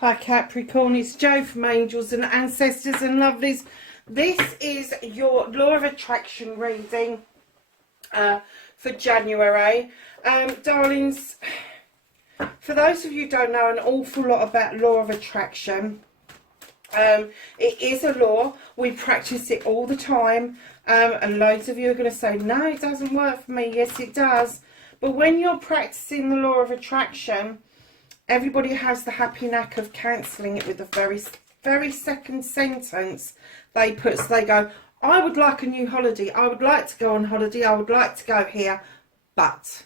Hi Capricorn, it's Jo from Angels and Ancestors and Lovelies. This is your Law of Attraction reading for January. Darlings, for those of you who don't know an awful lot about Law of Attraction, it is a law. We practice it all the time, and loads of you are going to say, no, it doesn't work for me. Yes, it does. But when you're practicing the Law of Attraction, everybody has the happy knack of cancelling it with the very second sentence they put. So they go, I would like a new holiday. I would like to go on holiday. I would like to go here, but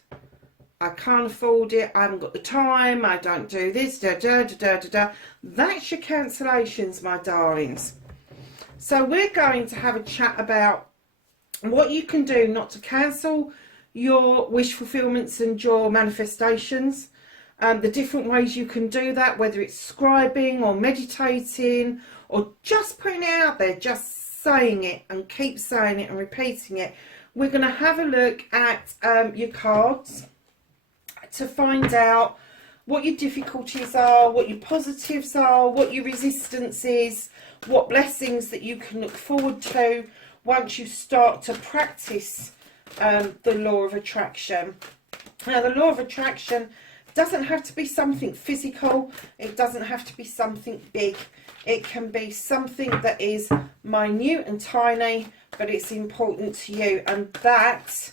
I can't afford it. I haven't got the time. I don't do this. Da, da, da, da, da, da. That's your cancellations, my darlings. So we're going to have a chat about what you can do not to cancel your wish fulfillments and your manifestations. The different ways you can do that, whether it's scribing or meditating or just putting it out there, just saying it and keep saying it and repeating it. We're going to have a look at your cards to find out what your difficulties are, what your positives are, what your resistance is, what blessings that you can look forward to once you start to practice the Law of Attraction. Now, the Law of Attraction doesn't have to be something physical. It doesn't have to be something big. It can be something that is minute and tiny, but it's important to you, and that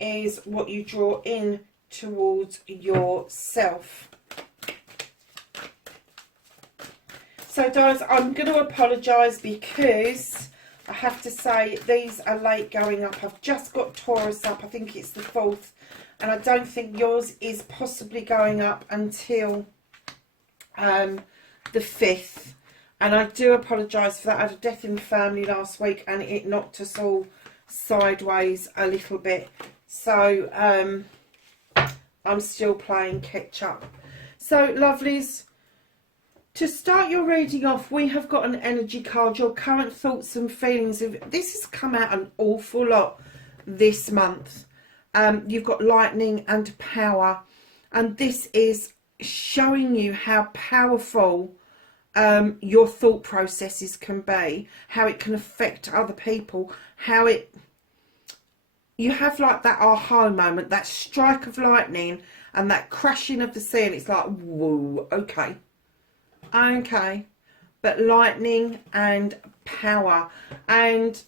is what you draw in towards yourself. So guys, I'm going to apologise because I have to say these are late going up. I've just got Taurus up. I think it's the 4th. And I don't think yours is possibly going up until the 5th. And I do apologise for that. I had a death in the family last week and it knocked us all sideways a little bit. So I'm still playing catch up. So lovelies, to start your reading off, we have got an energy card, your current thoughts and feelings. This has come out an awful lot this month. You've got lightning and power, and this is showing you how powerful your thought processes can be, how it can affect other people, how you have like that aha moment, that strike of lightning and that crashing of the sea, and it's like, whoa, okay, but lightning and power. And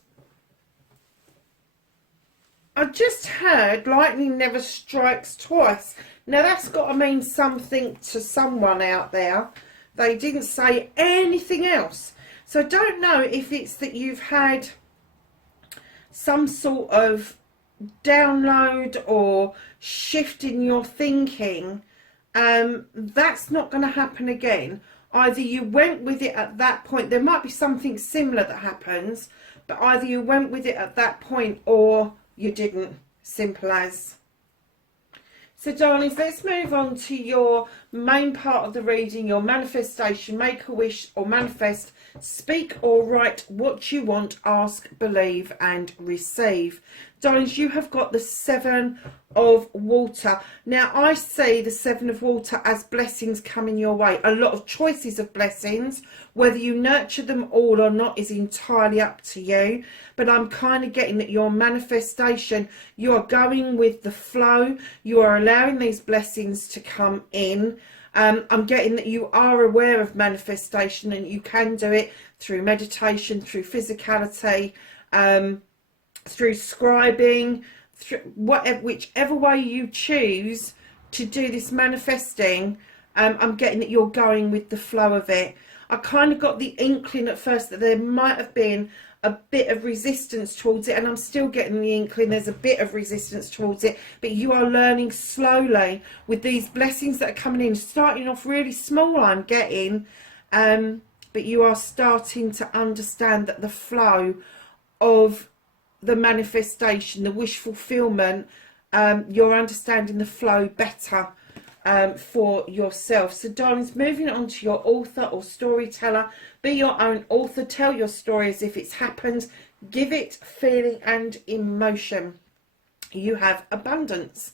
I just heard lightning never strikes twice. Now that's got to mean something to someone out there. They didn't say anything else. So I don't know if it's that you've had some sort of download or shift in your thinking. That's not going to happen again. Either you went with it at that point. There might be something similar that happens, but either you went with it at that point or you didn't. Simple as. So darlings, let's move on to your main part of the reading, your manifestation. Make a wish or manifest. Speak or write what you want. Ask, believe and receive. Darlings, you have got the 7 of water. Now I see the 7 of water as blessings coming your way. A lot of choices of blessings. Whether you nurture them all or not is entirely up to you. But I'm kind of getting that your manifestation, you are going with the flow. You are allowing these blessings to come in. I'm getting that you are aware of manifestation and you can do it through meditation, through physicality, through scribing, through whichever way you choose to do this manifesting. I'm getting that you're going with the flow of it. I kind of got the inkling at first that there might have been a bit of resistance towards it, and I'm still getting the inkling there's a bit of resistance towards it, but you are learning slowly with these blessings that are coming in, starting off really small, I'm getting, but you are starting to understand that the flow of the manifestation, the wish fulfillment, you're understanding the flow better for yourself. So darlings, moving on to your author or storyteller. Be your own author. Tell your story as if it's happened. Give it feeling and emotion. You have abundance.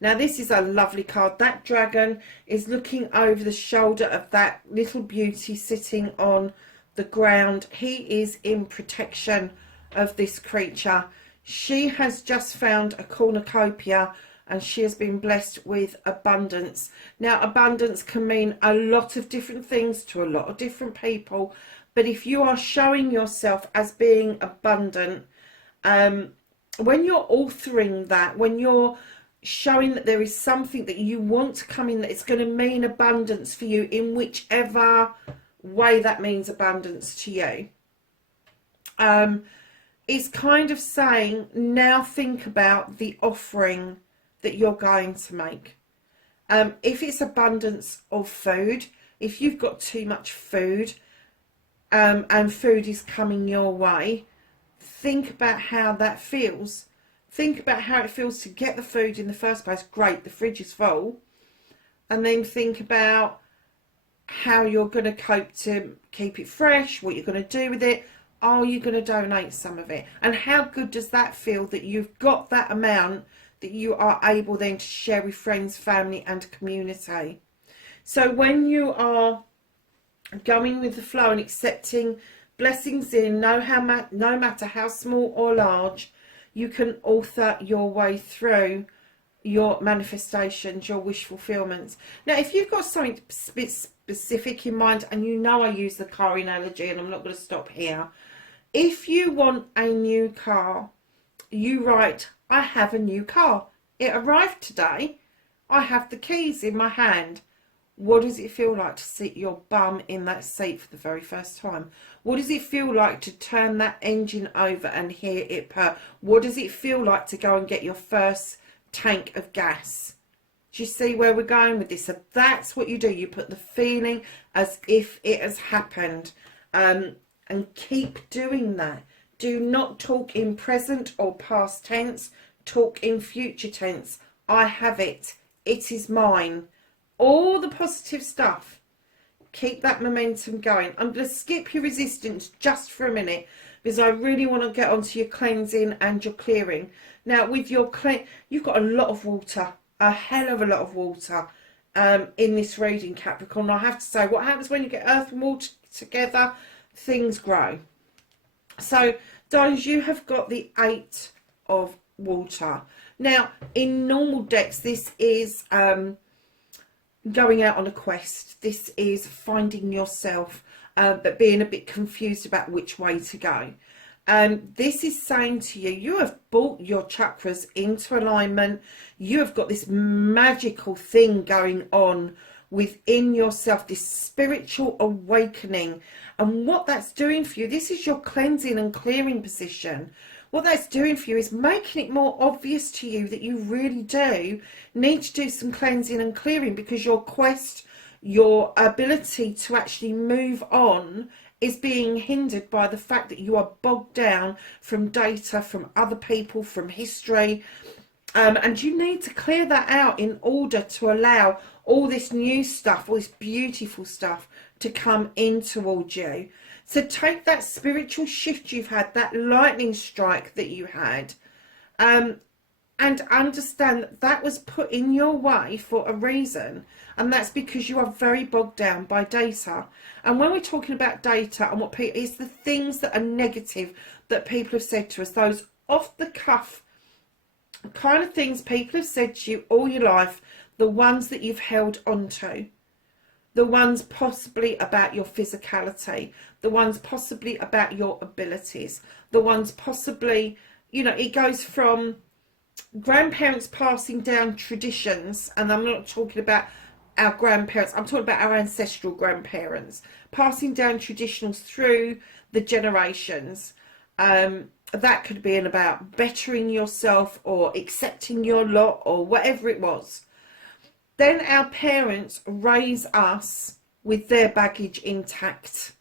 Now this is a lovely card. That dragon is looking over the shoulder of that little beauty sitting on the ground. He is in protection of this creature. She has just found a cornucopia and she has been blessed with abundance. Now abundance can mean a lot of different things to a lot of different people, but if you are showing yourself as being abundant, when you're authoring that, when you're showing that there is something that you want to come in, that it's going to mean abundance for you in whichever way that means abundance to you, is kind of saying, now think about the offering that you're going to make. If it's abundance of food, if you've got too much food, and food is coming your way, think about how that feels. Think about how it feels to get the food in the first place. Great, the fridge is full. And then think about how you're going to cope to keep it fresh, what you're going to do with it. Are you going to donate some of it? And how good does that feel that you've got that amount that you are able then to share with friends, family and community? So when you are going with the flow and accepting blessings in, no matter how small or large, you can author your way through your manifestations, your wish fulfillments. Now, if you've got something specific in mind, and you know I use the car analogy and I'm not going to stop here. If you want a new car, you write, I have a new car. It arrived today. I have the keys in my hand. What does it feel like to sit your bum in that seat for the very first time? What does it feel like to turn that engine over and hear it purr? What does it feel like to go and get your first tank of gas? Do you see where we're going with this? So that's what you do. You put the feeling as if it has happened, and keep doing that. Do not talk in present or past tense. Talk in future tense. I have it. It is mine. All the positive stuff. Keep that momentum going. I'm going to skip your resistance just for a minute because I really want to get onto your cleansing and your clearing. Now with your you've got a lot of water, a hell of a lot of water in this reading, Capricorn. I have to say, what happens when you get earth and water together? Things grow. So darlings, you have got the 8 of water. Now in normal decks, this is going out on a quest. This is finding yourself, but being a bit confused about which way to go. This is saying to you, you have brought your chakras into alignment. You have got this magical thing going on within yourself, this spiritual awakening. And what that's doing for you, this is your cleansing and clearing position. What that's doing for you is making it more obvious to you that you really do need to do some cleansing and clearing, because your quest, your ability to actually move on is being hindered by the fact that you are bogged down from data, from other people, from history. And you need to clear that out in order to allow all this new stuff, all this beautiful stuff to come in towards you. So take that spiritual shift you've had, that lightning strike that you had, and understand that that was put in your way for a reason. And that's because you are very bogged down by data. And when we're talking about data and what people, it's the things that are negative that people have said to us, those off the cuff kind of things people have said to you all your life, the ones that you've held on to. The ones possibly about your physicality, the ones possibly about your abilities, the ones possibly, you know, it goes from grandparents passing down traditions, and I'm not talking about our grandparents, I'm talking about our ancestral grandparents, passing down traditions through the generations. That could be about bettering yourself or accepting your lot or whatever it was. Then our parents raise us with their baggage intact.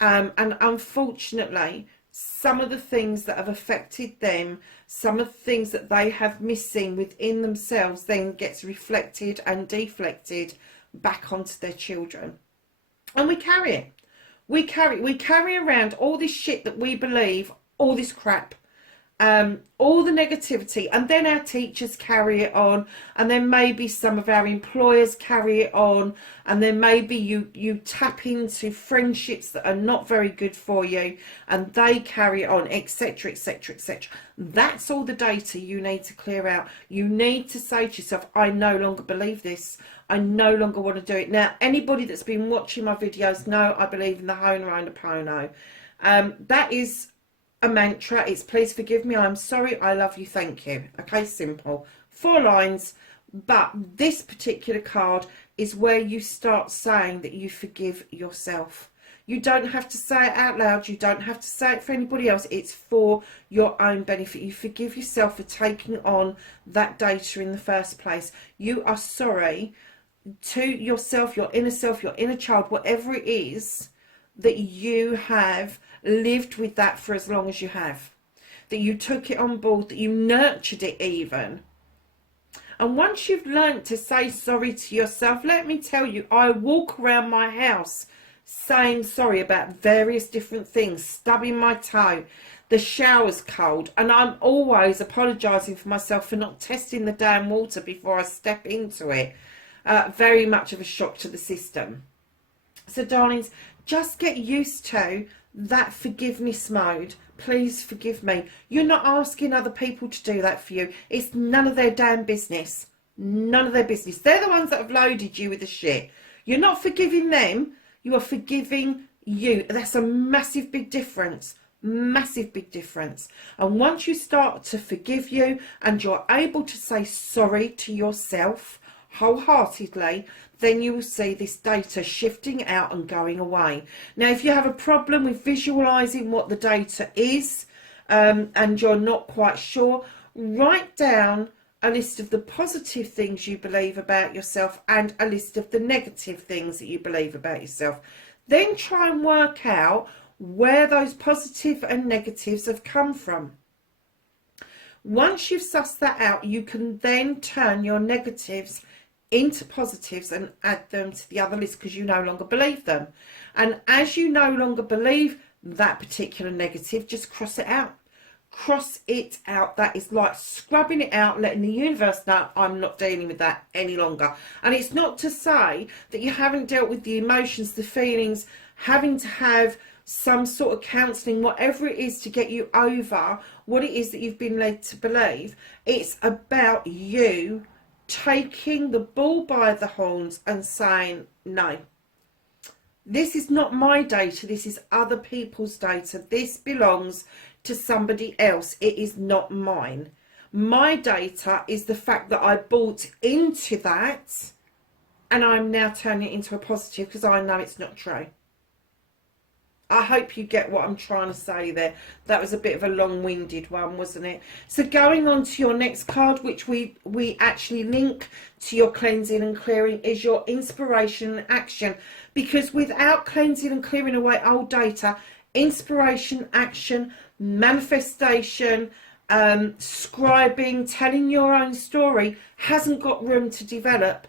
And unfortunately, some of the things that have affected them, some of the things that they have missing within themselves, then gets reflected and deflected back onto their children. And we carry it. We carry around all this shit that we believe, all this crap, all the negativity, and then our teachers carry it on, and then maybe some of our employers carry it on, and then maybe you tap into friendships that are not very good for you, and they carry it on, etc, etc, etc. That's all the data you need to clear out. You need to say to yourself, I no longer believe this. I no longer want to do it. Now, anybody that's been watching my videos know I believe in the Ho'oponopono. That is a mantra. It's please forgive me, I'm sorry, I love you, thank you. Okay, simple. 4 lines. But this particular card is where you start saying that you forgive yourself. You don't have to say it out loud. You don't have to say it for anybody else. It's for your own benefit. You forgive yourself for taking on that data in the first place. You are sorry to yourself, your inner self, your inner child, whatever it is, that you have lived with that for as long as you have, that you took it on board, that you nurtured it even. And once you've learnt to say sorry to yourself, let me tell you, I walk around my house saying sorry about various different things, stubbing my toe, the shower's cold, and I'm always apologising for myself for not testing the damn water before I step into it. Very much of a shock to the system. So darlings, just get used to that forgiveness mode. Please forgive me. You're not asking other people to do that for you. It's none of their damn business. None of their business. They're the ones that have loaded you with the shit. You're not forgiving them. You are forgiving you. That's a massive big difference. Massive big difference. And once you start to forgive you and you're able to say sorry to yourself wholeheartedly, then you will see this data shifting out and going away. Now, if you have a problem with visualizing what the data is, and you're not quite sure, write down a list of the positive things you believe about yourself and a list of the negative things that you believe about yourself. Then try and work out where those positive and negatives have come from. Once you've sussed that out, you can then turn your negatives into positives and add them to the other list, because you no longer believe them. And as you no longer believe that particular negative, just cross it out. Cross it out. That is like scrubbing it out, letting the universe know I'm not dealing with that any longer. And it's not to say that you haven't dealt with the emotions, the feelings, having to have some sort of counselling, whatever it is to get you over what it is that you've been led to believe. It's about you taking the bull by the horns and saying, no, this is not my data, this is other people's data, this belongs to somebody else, it is not mine. My data is the fact that I bought into that, and I'm now turning it into a positive because I know it's not true. I hope you get what I'm trying to say there. That was a bit of a long-winded one, wasn't it? So going on to your next card, which we actually link to your cleansing and clearing, is your inspiration and action. Because without cleansing and clearing away old data, inspiration, action, manifestation, scribing, telling your own story hasn't got room to develop.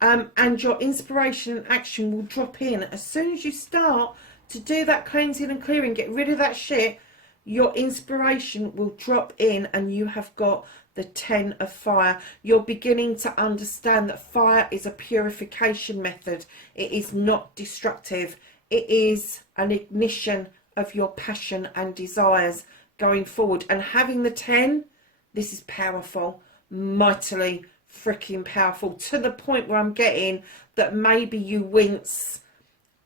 And your inspiration and action will drop in. As soon as you start to do that cleansing and clearing, get rid of that shit, your inspiration will drop in, and you have got the 10 of fire. You're beginning to understand that fire is a purification method. It is not destructive. It is an ignition of your passion and desires going forward. And having the 10, this is powerful, mightily freaking powerful, to the point where I'm getting that maybe you wince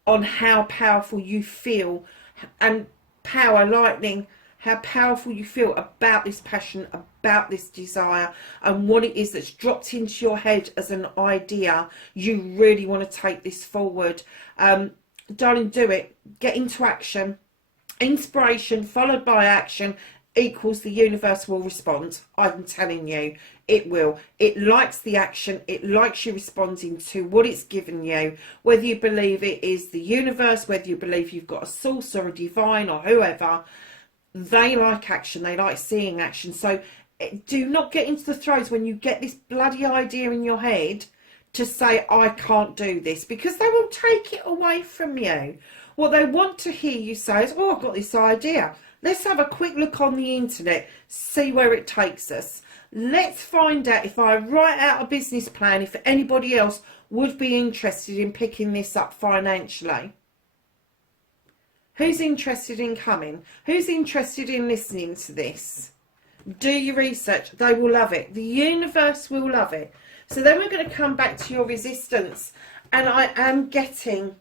on how powerful you feel, and power lightning, how powerful you feel about this passion, about this desire, and what it is that's dropped into your head as an idea. You really want to take this forward. Darling, do it. Get into action. Inspiration followed by action equals the universe will respond. I'm telling you, it will. It likes the action. It likes you responding to what it's given you, whether you believe it is the universe, whether you believe you've got a source or a divine or whoever. They like action. They like seeing action. So do not get into the throes when you get this bloody idea in your head to say, I can't do this, because they will take it away from you. What they want to hear you say is, oh, I've got this idea. Let's have a quick look on the internet, see where it takes us. Let's find out, if I write out a business plan, if anybody else would be interested in picking this up financially. Who's interested in coming? Who's interested in listening to this? Do your research. They will love it. The universe will love it. So then we're going to come back to your resistance. And I am getting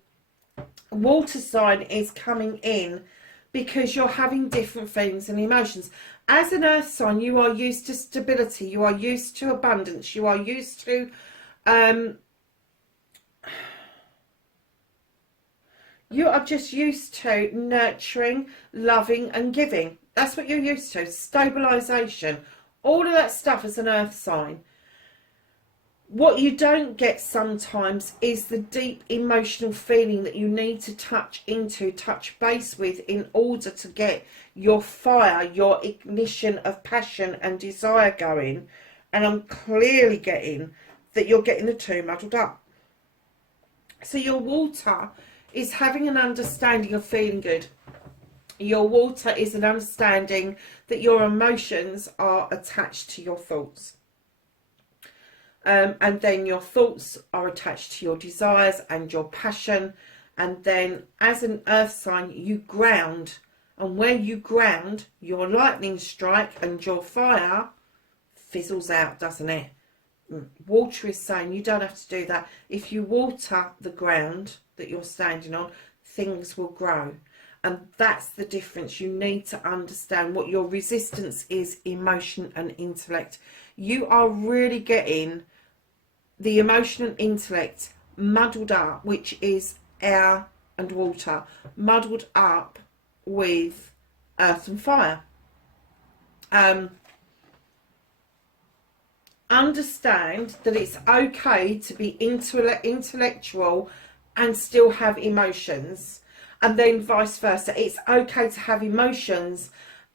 water sign is coming in because you're having different feelings and emotions. As an earth sign, you are used to stability. You are used to abundance. You are used to... you are just used to nurturing, loving and giving. That's what you're used to. Stabilisation. All of that stuff as an earth sign. What you don't get sometimes is the deep emotional feeling that you need to touch base with in order to get your fire, your ignition of passion and desire going. And I'm clearly getting that you're getting the two muddled up. So your water is having an understanding of feeling good. Your water is an understanding that your emotions are attached to your thoughts. And then your thoughts are attached to your desires and your passion. And then as an earth sign, you ground. And where you ground, your lightning strike and your fire fizzles out, doesn't it? Water is saying you don't have to do that. If you water the ground that you're standing on, things will grow. And that's the difference. You need to understand what your resistance is, emotion and intellect. You are really getting the emotion and intellect muddled up, which is air and water, muddled up with earth and fire. Understand that it's okay to be intellectual and still have emotions, and then vice versa. It's okay to have emotions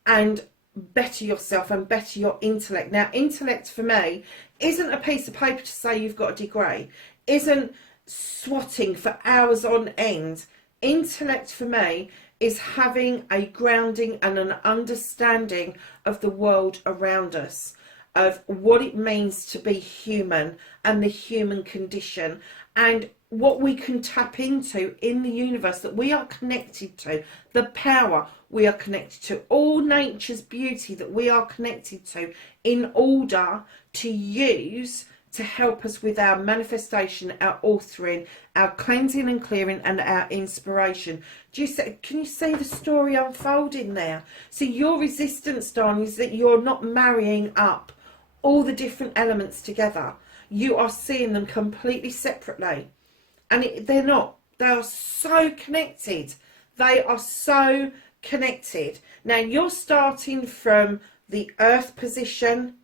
and better yourself and better your intellect. Now, intellect for me isn't a piece of paper to say you've got a degree, isn't swatting for hours on end. Intellect for me is having a grounding and an understanding of the world around us, of what it means to be human and the human condition, and what we can tap into in the universe that we are connected to, the power we are connected to, all nature's beauty that we are connected to, in order to use to help us with our manifestation, our authoring, our cleansing and clearing, and our inspiration. Can you see the story unfolding there? So your resistance, darling, is that you're not marrying up all the different elements together. You are seeing them completely separately. And they're not. They are so connected. They are so connected. Now, you're starting from the earth position.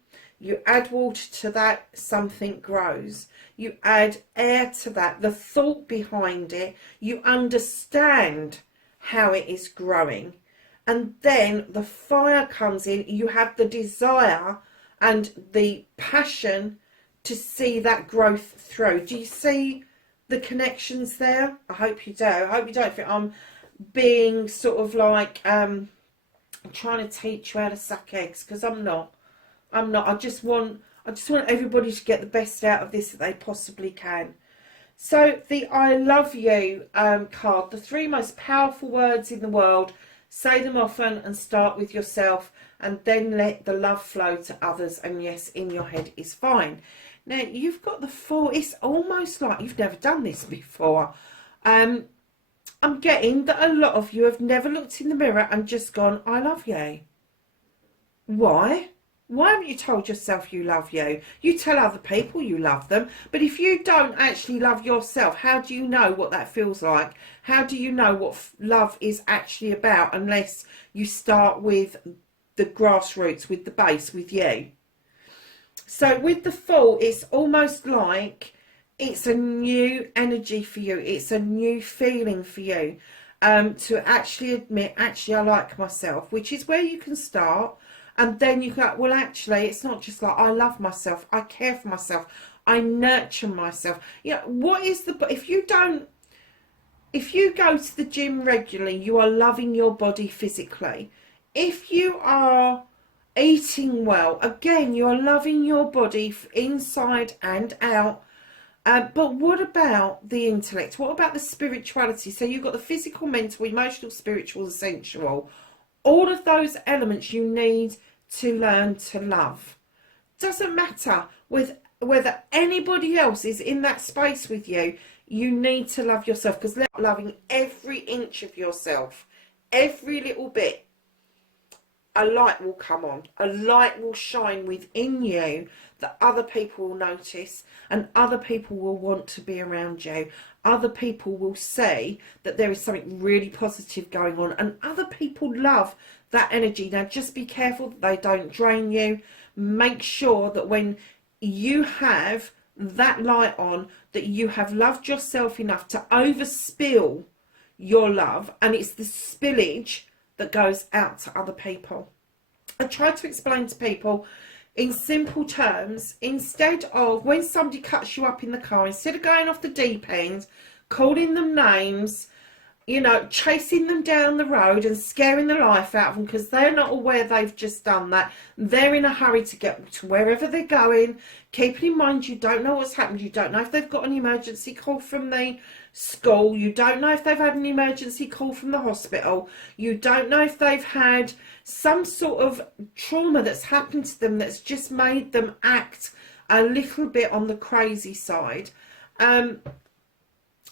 You add water to that, something grows. You add air to that, the thought behind it. You understand how it is growing. And then the fire comes in. You have the desire and the passion to see that growth through. Do you see the connections there? I hope you do. I hope you don't think I'm being sort of like trying to teach you how to suck eggs, because I'm not. I just want everybody to get the best out of this that they possibly can. So the I love you card, the 3 most powerful words in the world. Say them often and start with yourself, and then let the love flow to others. And yes, in your head is fine. Now, you've got the 4. It's almost like you've never done this before. I'm getting that a lot of you have never looked in the mirror and just gone, I love you. Why? Why haven't you told yourself you love you? You tell other people you love them. But if you don't actually love yourself, how do you know what that feels like? How do you know what love is actually about unless you start with the grassroots, with the base, with you? So with the 4, it's almost like it's a new energy for you. It's a new feeling for you. to actually admit, actually, I like myself, which is where you can start. And then you go, well, actually, it's not just like I love myself, I care for myself, I nurture myself. You know, what is the, if you go to the gym regularly, you are loving your body physically. If you are eating well, again, you are loving your body inside and out. But what about the intellect? What about the spirituality? So you've got the physical, mental, emotional, spiritual, sensual. All of those elements you need to learn to love. Doesn't matter with whether anybody else is in that space with you. You need to love yourself, because loving every inch of yourself, every little bit, a light will come on, a light will shine within you that other people will notice, and other people will want to be around you. Other people will say that there is something really positive going on, and other people love that energy. Now, just be careful that they don't drain you. Make sure that when you have that light on, that you have loved yourself enough to overspill your love, and it's the spillage that goes out to other people. I try to explain to people in simple terms, instead of when somebody cuts you up in the car, instead of going off the deep end, calling them names, you know, chasing them down the road and scaring the life out of them because they're not aware they've just done that. They're in a hurry to get to wherever they're going. Keeping in mind, you don't know what's happened. You don't know if they've got an emergency call from the school. You don't know if they've had an emergency call from the hospital. You don't know if they've had some sort of trauma that's happened to them that's just made them act a little bit on the crazy side.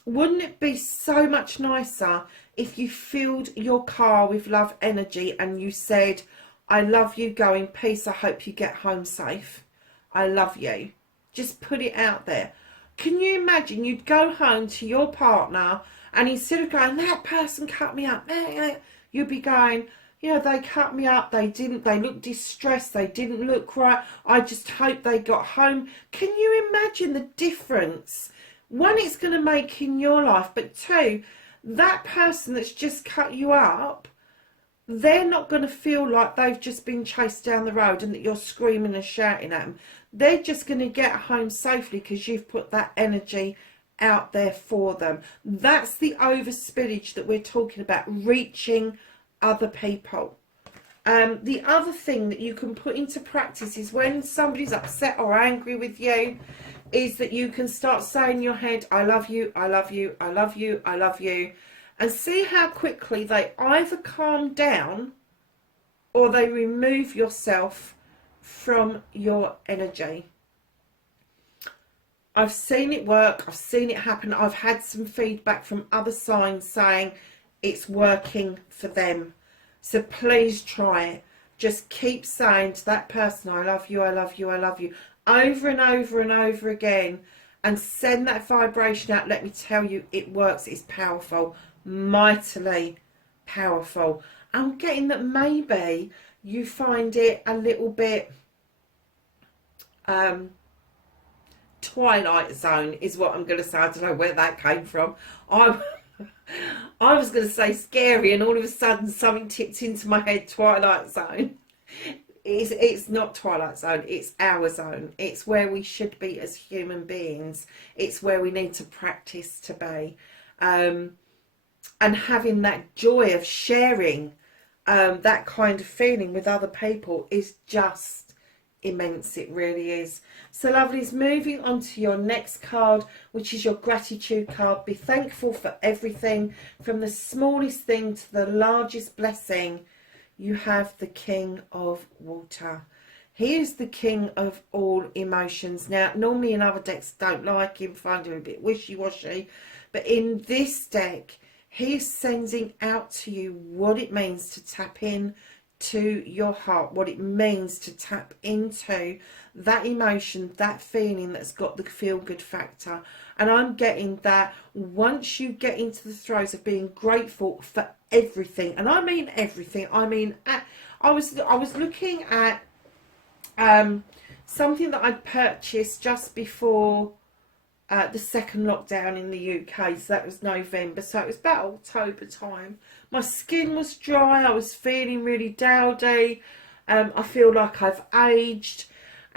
Wouldn't it be so much nicer if you filled your car with love energy and you said, I love you, go in peace, I hope you get home safe, I love you. Just put it out there. Can you imagine you'd go home to your partner and instead of going, that person cut me up, you'd be going, you know, they cut me up, they looked distressed, they didn't look right, I just hope they got home. Can you imagine the difference? One, it's going to make in your life, but two, that person that's just cut you up, they're not going to feel like they've just been chased down the road and that you're screaming and shouting at them. They're just going to get home safely because you've put that energy out there for them. That's the overspillage that we're talking about, reaching other people. The other thing that you can put into practice is when somebody's upset or angry with you, is that you can start saying in your head, I love you, I love you, I love you, I love you, and see how quickly they either calm down or they remove yourself from your energy. I've seen it work, I've seen it happen, I've had some feedback from other signs saying it's working for them. So please try it. Just keep saying to that person, I love you, I love you, I love you, over and over and over again, and send that vibration out. Let me tell you, it works. It's powerful, mightily powerful. I'm getting that maybe you find it a little bit Twilight Zone is what I'm going to say. I don't know where that came from. I was going to say scary, and all of a sudden something tipped into my head, Twilight Zone. It's not Twilight Zone, it's our zone. It's where we should be as human beings. It's where we need to practice to be. And having that joy of sharing that kind of feeling with other people is just immense. It really is. So lovelies, moving on to your next card, which is your gratitude card. Be thankful for everything, from the smallest thing to the largest blessing. You have the King of Water. He is the king of all emotions. Now, normally in other decks don't like him, find him a bit wishy-washy. But in this deck, he is sending out to you what it means to tap in to your heart, what it means to tap into that emotion, that feeling that's got the feel-good factor. And I'm getting that once you get into the throes of being grateful for everything, and I mean everything. I mean, I was looking at something that I'd purchased just before the second lockdown in the UK, so that was November, so it was about October time. My skin was dry, I was feeling really dowdy, I feel like I've aged,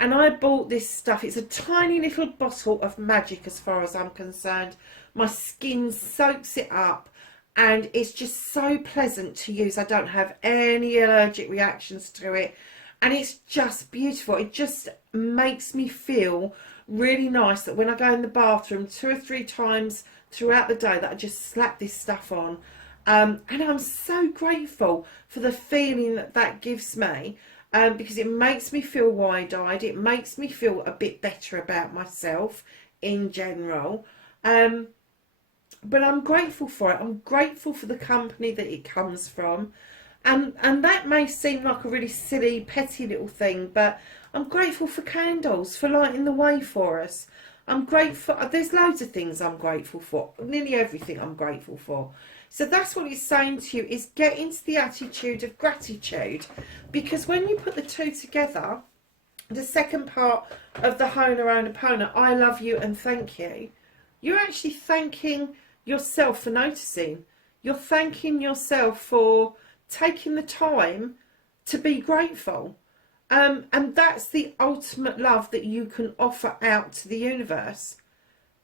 and I bought this stuff. It's a tiny little bottle of magic as far as I'm concerned. My skin soaks it up and it's just so pleasant to use. I don't have any allergic reactions to it, and it's just beautiful. It just makes me feel really nice that when I go in the bathroom 2 or 3 times throughout the day, that I just slap this stuff on, and I'm so grateful for the feeling that that gives me, because it makes me feel wide-eyed. It makes me feel a bit better about myself in general, but I'm grateful for it. I'm grateful for the company that it comes from. And that may seem like a really silly, petty little thing, but I'm grateful for candles, for lighting the way for us. I'm grateful. There's loads of things I'm grateful for. Nearly everything I'm grateful for. So that's what it's saying to you, is get into the attitude of gratitude. Because when you put the two together, the second part of the Ho'oponopono, I love you and thank you, you're actually thanking yourself for noticing. You're thanking yourself for taking the time to be grateful, and that's the ultimate love that you can offer out to the universe,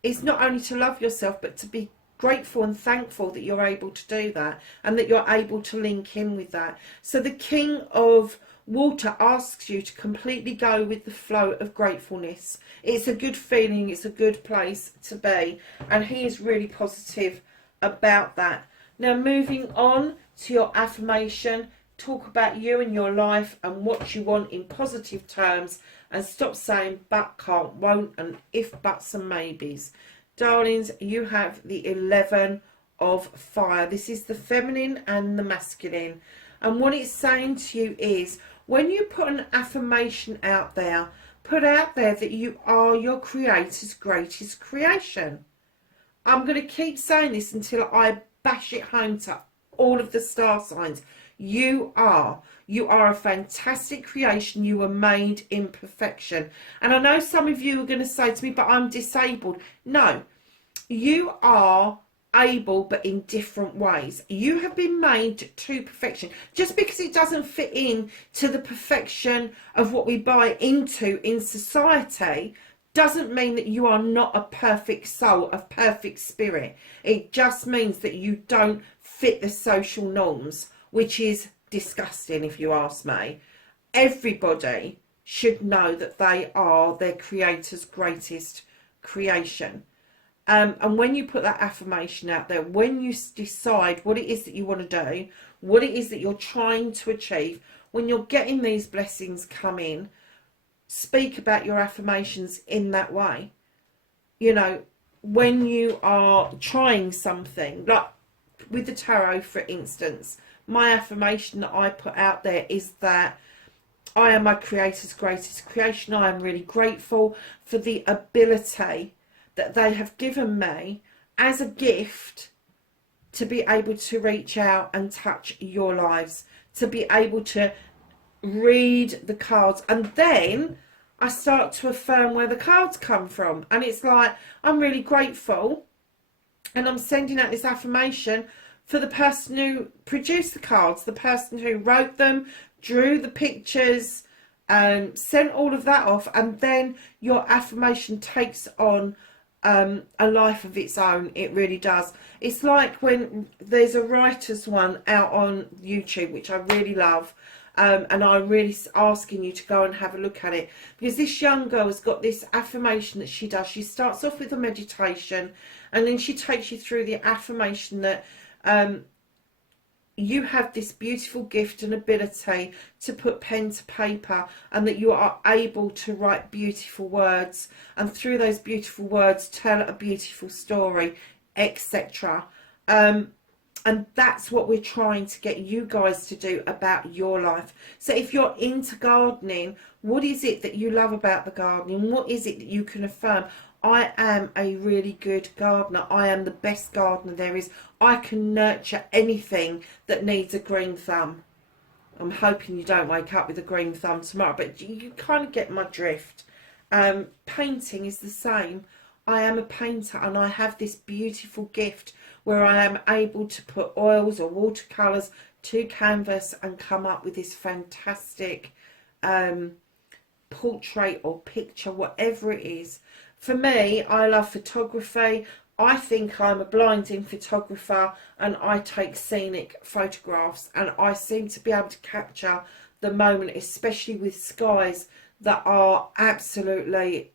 is not only to love yourself but to be grateful and thankful that you're able to do that and that you're able to link in with that. So the King of Water asks you to completely go with the flow of gratefulness. It's a good feeling, it's a good place to be, and he is really positive about that. Now moving on to your affirmation, talk about you and your life and what you want in positive terms, and stop saying but, can't, won't, and if, buts and maybes. Darlings, you have the 11 of fire. This is the feminine and the masculine, and what it's saying to you is, when you put an affirmation out there, put out there that you are your creator's greatest creation. I'm going to keep saying this until I bash it home to all of the star signs. You are a fantastic creation. You were made in perfection. And I know some of you are going to say to me, but I'm disabled. No, you are able, but in different ways. You have been made to perfection. Just because it doesn't fit in to the perfection of what we buy into in society doesn't mean that you are not a perfect soul, a perfect spirit. It just means that you don't fit the social norms, which is disgusting if you ask me. Everybody should know that they are their creator's greatest creation. And when you put that affirmation out there, when you decide what it is that you want to do, what it is that you're trying to achieve, when you're getting these blessings come in, speak about your affirmations in that way. You know, when you are trying something, like with the tarot, for instance, my affirmation that I put out there is that I am my creator's greatest creation. I am really grateful for the ability that they have given me as a gift to be able to reach out and touch your lives, to be able to read the cards, and then I start to affirm where the cards come from. And it's like, I'm really grateful, and I'm sending out this affirmation for the person who produced the cards, the person who wrote them, drew the pictures, sent all of that off, and then your affirmation takes on a life of its own. It really does. It's like when there's a writer's one out on YouTube, which I really love, and I'm really asking you to go and have a look at it, because this young girl has got this affirmation that she does. She starts off with a meditation, and then she takes you through the affirmation that you have this beautiful gift and ability to put pen to paper, and that you are able to write beautiful words, and through those beautiful words tell a beautiful story, etc. And that's what we're trying to get you guys to do about your life. So if you're into gardening, what is it that you love about the gardening? What is it that you can affirm? I am a really good gardener. I am the best gardener there is. I can nurture anything that needs a green thumb. I'm hoping you don't wake up with a green thumb tomorrow, but you kind of get my drift. Painting is the same. I am a painter, and I have this beautiful gift where I am able to put oils or watercolours to canvas and come up with this fantastic portrait or picture, whatever it is. For me, I love photography. I think I'm a blinding photographer, and I take scenic photographs, and I seem to be able to capture the moment, especially with skies that are absolutely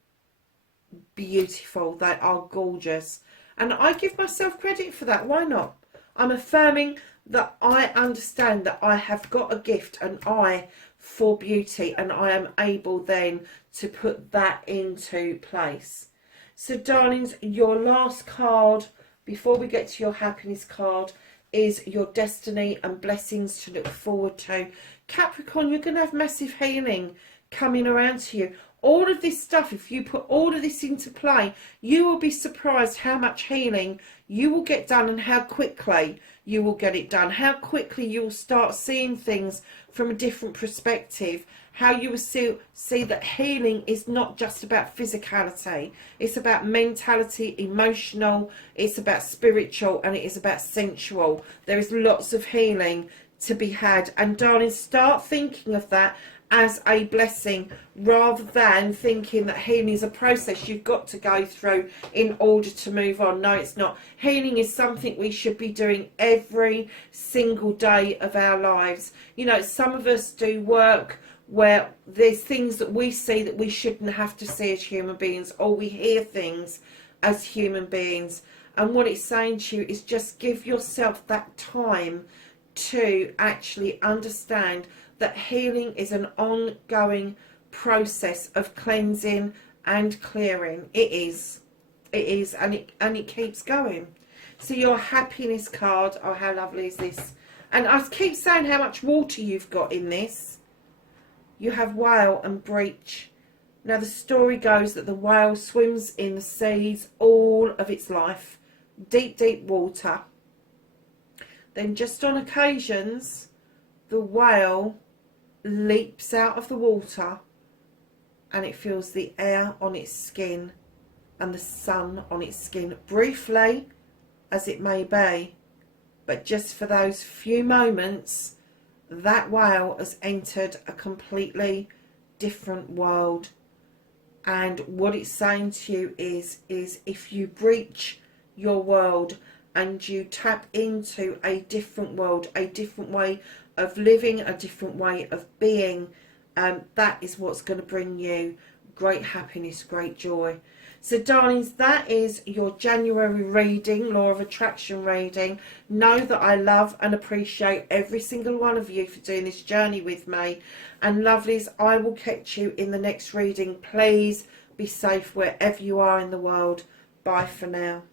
beautiful. They are gorgeous, and I give myself credit for that. Why not? I'm affirming that I understand that I have got a gift, an eye for beauty, and I am able then to put that into place. So darlings, your last card before we get to your happiness card is your destiny and blessings to look forward to. Capricorn, you're going to have massive healing coming around to you. All of this stuff, if you put all of this into play, you will be surprised how much healing you will get done and how quickly you will get it done. How quickly you will start seeing things from a different perspective. How you will see that healing is not just about physicality. It's about mentality, emotional, it's about spiritual, and it is about sensual. There is lots of healing to be had. And darling, start thinking of that as a blessing, rather than thinking that healing is a process you've got to go through in order to move on. No, it's not. Healing is something we should be doing every single day of our lives. You know, some of us do work where there's things that we see that we shouldn't have to see as human beings, or we hear things as human beings. And what it's saying to you is just give yourself that time to actually understand that healing is an ongoing process of cleansing and clearing. It is, and it keeps going. So your happiness card, oh, how lovely is this? And I keep saying how much water you've got in this. You have whale and breach. Now the story goes that the whale swims in the seas all of its life, deep, deep water. Then just on occasions, the whale leaps out of the water and it feels the air on its skin and the sun on its skin, briefly as it may be, but just for those few moments, that whale has entered a completely different world. And what it's saying to you is if you breach your world and you tap into a different world, a different way of living, a different way of being, that is what's going to bring you great happiness, great joy. So darlings, that is your January reading, Law of Attraction reading. Know that I love and appreciate every single one of you for doing this journey with me. And lovelies, I will catch you in the next reading. Please be safe wherever you are in the world. Bye for now.